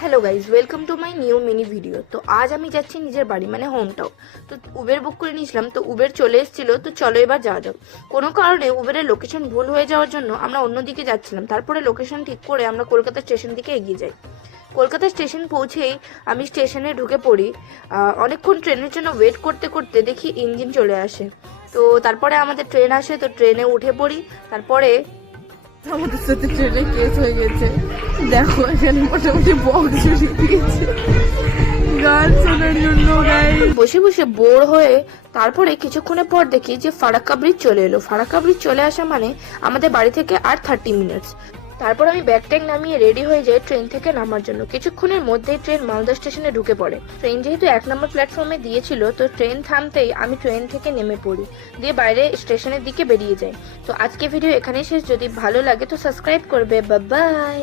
Hello guys, welcome to my new mini video. তো আজ আমি যাচ্ছি নিজের বাড়ি মানে হোম টাউন। তো উবের বুক করে নিয়েছিলাম, তো উবের চলে এসেছিলো। তো চলো এবার যাওয়া যাক। কোনো কারণে উবেরের লোকেশন ভুল হয়ে যাওয়ার জন্য আমরা অন্যদিকে যাচ্ছিলাম। তারপরে লোকেশন ঠিক করে আমরা কলকাতা স্টেশন দিকে এগিয়ে যাই। কলকাতা স্টেশন পৌঁছেই আমি স্টেশনে ঢুকে পড়ি। অনেকক্ষণ ট্রেনের জন্য ওয়েট করতে করতে দেখি ইঞ্জিন চলে আসে। তো তারপরে আমাদের ট্রেন আসে, তো ট্রেনে উঠে পড়ি। তারপরে আমাদের সাথে ট্রেনে কেস হয়ে গেছে। দেখো এখানে মোটামুটি বক্স দিয়েছে গান শোনার জন্য। বসে বসে বোর হয়ে তারপরে কিছুক্ষণের পর দেখি যে ফারাক্কা ব্রিজ চলে এলো। ফারাক্কা ব্রিজ চলে আসা মানে আমাদের বাড়ি থেকে আর 30 মিনিটস। তারপর আমি ব্যাগ ট্যাগ নামিয়ে রেডি হয়ে যাই ট্রেন থেকে নামার জন্য। কিছুক্ষণের মধ্যেই ট্রেন মালদা স্টেশনে ঢুকে পড়ে। ট্রেন যেহেতু 1 নম্বর প্ল্যাটফর্মে দিয়েছিল, তো ট্রেন থামতেই আমি ট্রেন থেকে নেমে পড়ি, দিয়ে বাইরে স্টেশনের দিকে বেরিয়ে যাই। তো আজকে ভিডিও এখানেই শেষ। যদি ভালো লাগে তো সাবস্ক্রাইব করবে। Bye bye.